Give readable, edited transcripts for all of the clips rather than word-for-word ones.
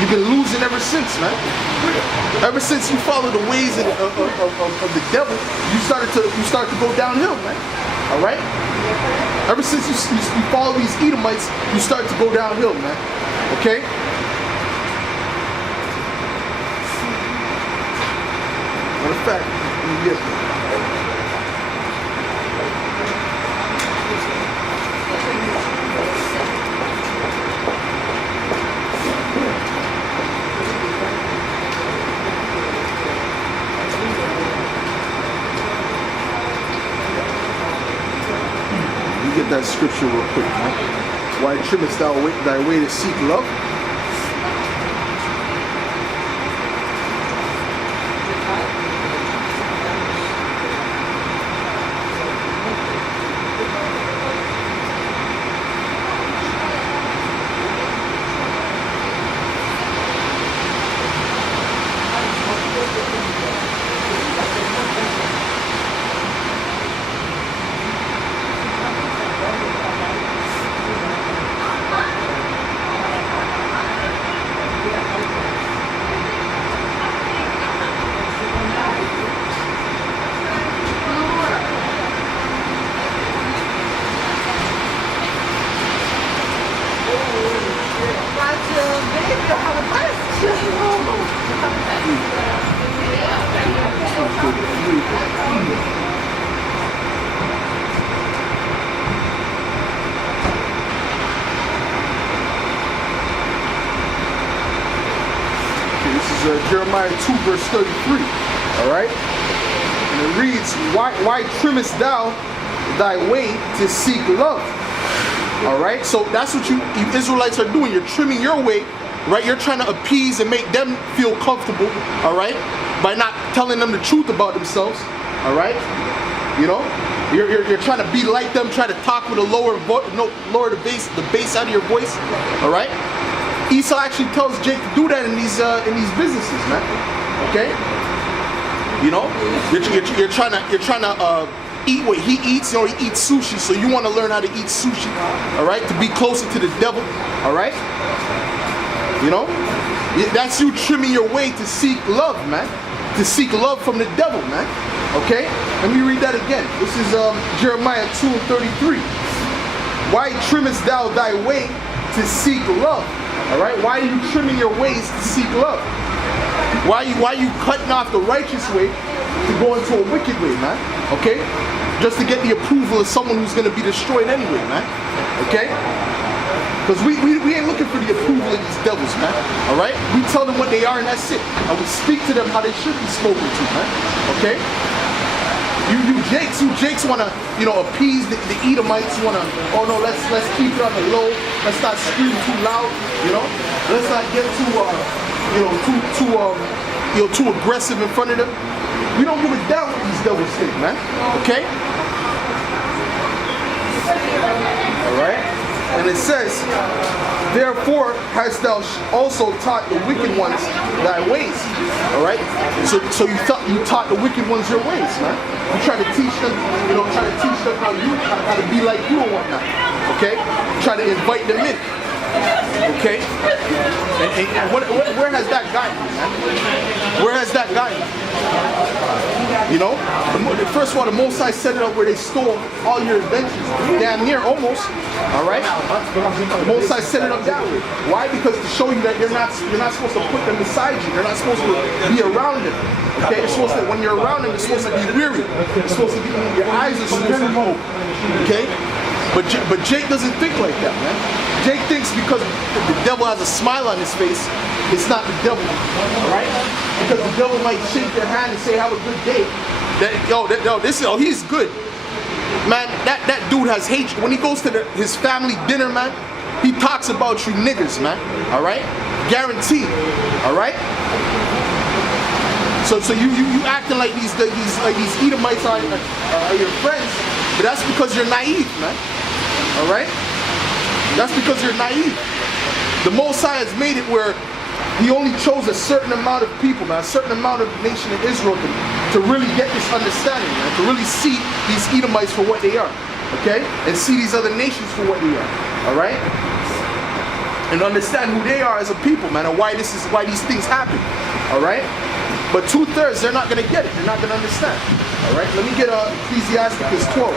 You've been losing ever since, man. Ever since you followed the ways of the devil, you started to go downhill, man. All right. Ever since you follow these Edomites, you start to go downhill, man. Okay. Matter of fact, get that scripture real quick, man. Why trimmest thou thy way to seek love? Jeremiah 2 verse 33, all right? And it reads, why trimmest thou thy way to seek love? All right, so that's what you Israelites are doing. You're trimming your way, right? You're trying to appease and make them feel comfortable, all right? By not telling them the truth about themselves, all right? You know, you're trying to be like them, try to talk with a lower the bass out of your voice, all right? Esau actually tells Jake to do that in these businesses, man. Okay, you know, you're trying to eat what he eats. You know, he eats sushi, so you want to learn how to eat sushi, all right? To be closer to the devil, all right? You know, that's you trimming your way to seek love, man. To seek love from the devil, man. Okay, let me read that again. This is Jeremiah 2:33. Why trimmest thou thy way to seek love? All right, why are you trimming your ways to seek love? Why are you cutting off the righteous way to go into a wicked way, man? Okay, just to get the approval of someone who's going to be destroyed anyway, man. Okay, because we ain't looking for the approval of these devils, man. All right, we tell them what they are and that's it, and we speak to them how they should be spoken to, man. Okay. You Jakes want to, you know, appease the Edomites. You want to, oh no, let's keep it on the low. Let's not scream too loud, you know. Let's not get too aggressive in front of them. We don't give a damn what these devils think, man. Okay. All right. And it says, therefore hast thou also taught the wicked ones thy ways. All right. So you taught the wicked ones your ways, man. You try to teach them, you know, how to be like you and whatnot. Okay. Try to invite them in. Okay. And where has that gotten you, man? Where has that gotten you? You know, first of all, the Most High set it up where they stole all your inventions, damn near, almost. All right. The Most High set it up that way. Why? Because to show you that you're not supposed to put them beside you. You're not supposed to be around them. Okay. You're supposed to, when you're around them, you're supposed to be weary. You're supposed to be, your eyes are supposed to be open. Okay. But Jake doesn't think like that, man. Jake thinks because the devil has a smile on his face, it's not the devil, all right? Because the devil might shake your hand and say, "Have a good day." He's good, man. That dude has hatred. When he goes to his family dinner, man, he talks about you niggers, man. All right, guaranteed. All right. So you acting like these Edomites are your friends, but that's because you're naive, man. All right. That's because you're naive. The Most High has made it where He only chose a certain amount of people, man, a certain amount of the nation of Israel to really get this understanding, man, to really see these Edomites for what they are, okay? And see these other nations for what they are, all right? and understand who they are as a people, man, and why these things happen. All right. But 2/3, they're not gonna get it. They're not gonna understand. All right. Let me get Ecclesiasticus 12.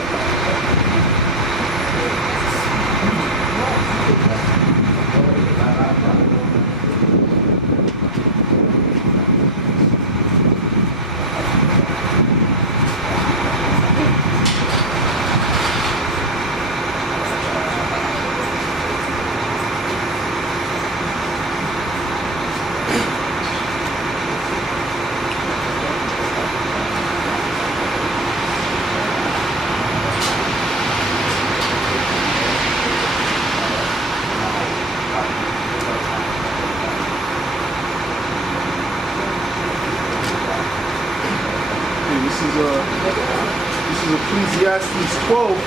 This is Ecclesiastes 12.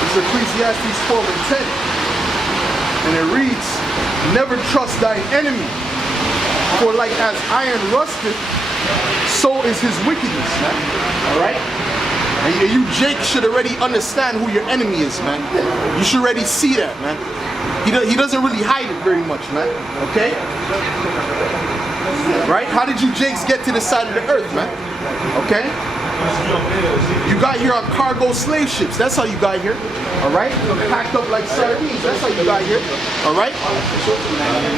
This is Ecclesiastes 12 and 10. And it reads, never trust thine enemy, for like as iron rusteth, so is his wickedness, man. Alright? And you, Jake, should already understand who your enemy is, man. You should already see that, man. He doesn't really hide it very much, man. Okay? Right? How did you Jakes get to the side of the earth, man? Okay? You got here on cargo slave ships. That's how you got here. Alright? Packed up like sardines. That's how you got here. Alright?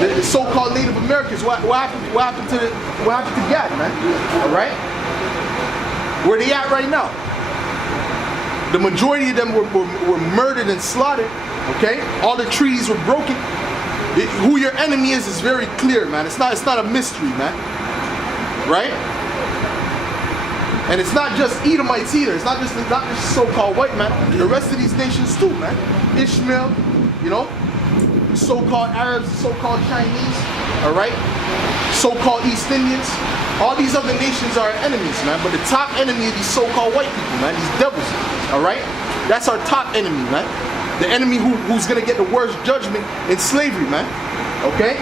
The so-called Native Americans, what happened to Gad, man? Alright? Where they at right now? The majority of them were murdered and slaughtered. Okay? All the treaties were broken. Who your enemy is very clear, man. It's not a mystery, man. Right? And it's not just Edomites either. It's not just so-called white man. The rest of these nations too, man. Ishmael, you know, so-called Arabs, so-called Chinese, alright? So-called East Indians. All these other nations are our enemies, man. But the top enemy of these so-called white people, man, these devils, alright? That's our top enemy, man. The enemy who's gonna get the worst judgment in slavery, man. Okay?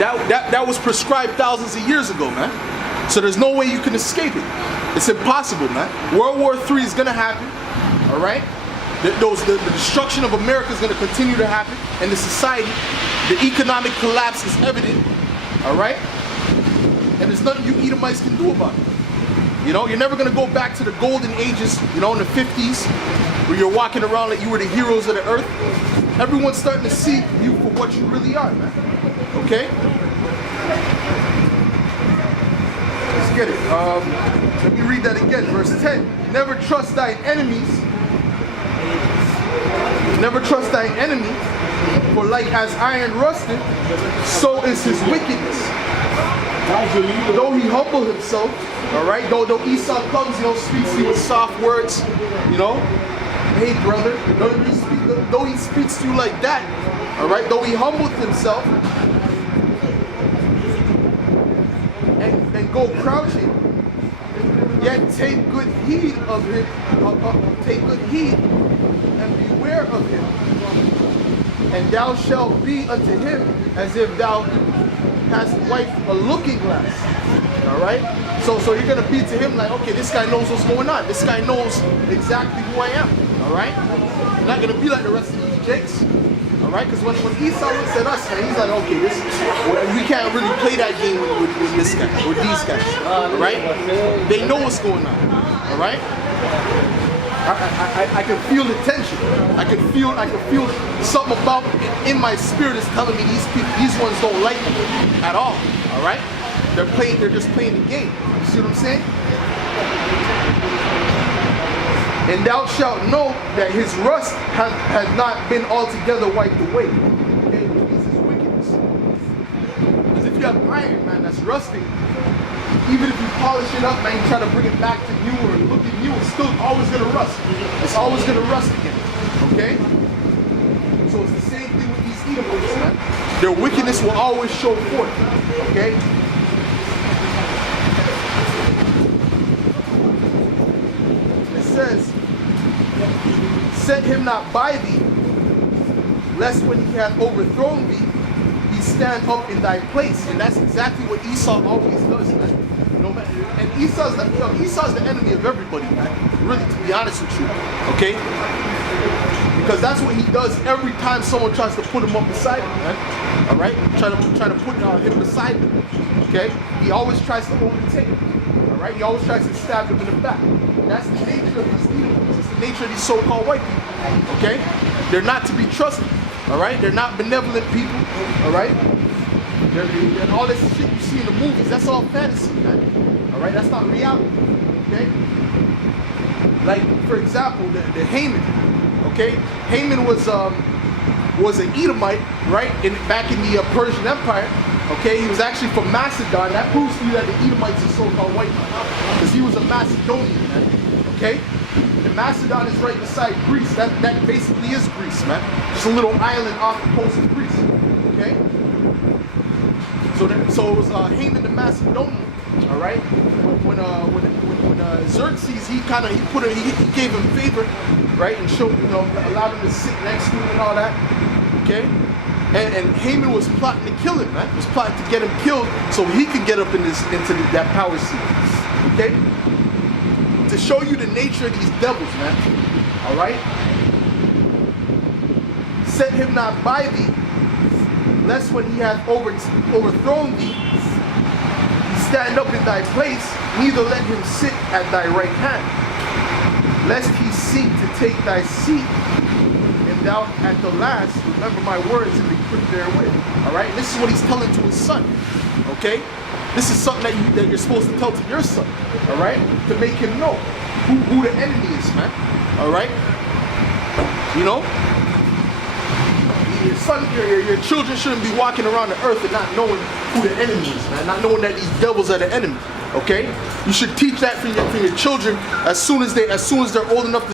That was prescribed thousands of years ago, man. So there's no way you can escape it. It's impossible, man. World War III is gonna happen. Alright? The destruction of America is gonna continue to happen, and the society, the economic collapse is evident. Alright? And there's nothing you Edomites can do about it. You know, you're never gonna go back to the golden ages, you know, in the 50s, where you're walking around like you were the heroes of the earth. Everyone's starting to see you for what you really are, man. Okay? Let's get it. Let me read that again. Verse 10. Never trust thine enemies. Never trust thine enemy, for like as iron rusted, so is his wickedness. Though he humble himself, alright, though Esau comes, you know, speaks to you with soft words, you know, hey brother, though he speaks to you like that, alright, though he humbled himself and go crouching, yet take good heed of him, take good heed and beware of him, and thou shalt be unto him as if thou hast wiped a looking glass. Alright? So you're gonna be to him like, okay, this guy knows what's going on. This guy knows exactly who I am. Alright? You're not gonna be like the rest of these Jakes. Alright? Because when Esau looks at us, man, he's like, okay, we can't really play that game with this guy, or these guys. Alright? They know what's going on. Alright? I can feel the tension. I can feel something about in my spirit is telling me these ones don't like me at all. Alright? They're just playing the game. You see what I'm saying? And thou shalt know that his rust has not been altogether wiped away. Okay? Which means his wickedness. Because if you have iron, man, that's rusting, even if you polish it up, man, you try to bring it back to new or look at new, it's still always gonna rust. It's always gonna rust again. Okay? So it's the same thing with these Edomites, man. Their wickedness will always show forth. Okay? It says, set him not by thee, lest when he hath overthrown thee, he stand up in thy place. And that's exactly what Esau always does, man. No And Esau's the enemy of everybody, man. Really, to be honest with you, okay? Because that's what he does every time someone tries to put him up beside him, man. All right, trying to put him beside him. Okay, he always tries to overtake him. All right, he always tries to stab him in the back. That's the nature of these Edomites. It's the nature of these so-called white people. Okay, they're not to be trusted. All right, they're not benevolent people. All right, they're all this shit you see in the movies. That's all fantasy, man. All right, that's not reality. Okay, like for example, the Haman. Okay, Haman was an Edomite, right? Back in the Persian Empire. Okay, he was actually from Macedon. That proves to you that the Edomites are so-called white, because he was a Macedonian, man. Okay, and Macedon is right beside Greece. That basically is Greece, man. Just a little island off the coast of Greece. Okay, so it was Haman the Macedonian. All right, when Xerxes he gave him favor, right, and showed, allowed him to sit next to him and all that. Okay, and Haman was plotting to kill him, man. He was plotting to get him killed so he could get up into that power seat. Okay, to show you the nature of these devils, man. All right, set him not by thee, lest when he hath overthrown thee, stand up in thy place, neither let him sit at thy right hand, lest he seek to take thy seat, and thou at the last remember my words and be quick therewith. All right, this is what he's telling to his son. Okay, this is something that you're supposed to tell to your son. All right, to make him know who the enemy is, man. All right, your son, your children shouldn't be walking around the earth and not knowing who the enemy is, man. Not knowing that these devils are the enemy. Okay, you should teach that for your children as soon as they're old enough to